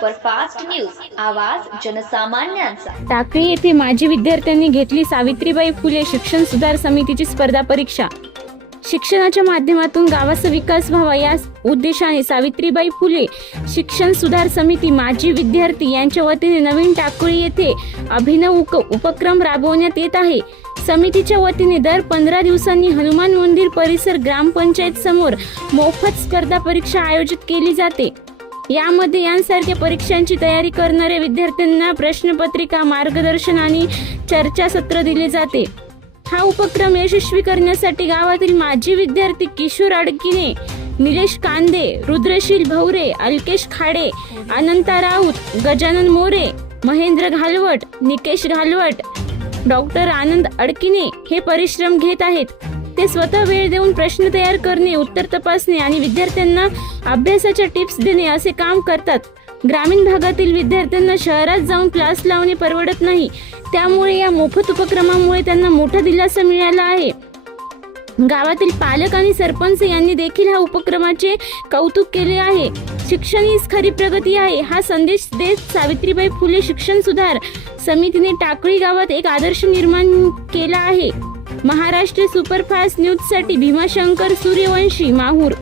Superfast news, आवाज जनसामान्यांचा। टाकळी येथे माजी विद्यार्थ्यांनी घेतली सावित्रीबाई फुले शिक्षण सुधार समितीची स्पर्धा परीक्षा। शिक्षणाच्या माध्यमातून गावाचा विकास व्हावा या उद्देशाने सावित्रीबाई फुले शिक्षण सुधार समिती माजी विद्यार्थी यांच्या वतीने नवीन टाकळी येथे अभिनव उपक्रम राबवण्यात येत आहे। समितीच्या वतीने दर 15 दिवसांनी हनुमान मंदिर परिसर ग्रामपंचायत समोर मोफत स्पर्धा परीक्षा आयोजित केली जाते। यामध्ये यांसारख्या परीक्षांची तयारी करणाऱ्या विद्यार्थ्यांना प्रश्नपत्रिका, मार्गदर्शन आणि चर्चासत्र दिले जाते। हा उपक्रम यशस्वी करण्यासाठी गावातील माजी विद्यार्थी किशोर अडकिने, निलेश कांदे, रुद्रशील भवरे, अल्केश खाडे, अनंता राऊत, गजानन मोरे, महेंद्र घालवट, निकेश घालवट, डॉक्टर आनंद अडकिने हे परिश्रम घेत आहेत। ते स्वतः वेळ देऊन प्रश्न तयार करणे, उत्तर तपासणे आणि विद्यार्थ्यांना अभ्यासाच्या टिप्स देणे असे काम करतात। ग्रामीण भागातील विद्यार्थ्यांना शहरात जाऊन क्लास लावणे परवडत नाही, त्यामुळे या मोफत उपक्रमामुळे त्यांना मोठा दिलासा मिळाला आहे। गावातील पालक आणि सरपंच यांनी देखील हा उपक्रमाचे कौतुक केले आहे। शिक्षण हीच खरी प्रगती आहे हा संदेश देत सावित्रीबाई फुले शिक्षण सुधार समितीने टाकळी गावात एक आदर्श निर्माण केला आहे। महाराष्ट्र सुपरफास्ट न्यूज साठी भीमाशंकर सूर्यवंशी, माहूर।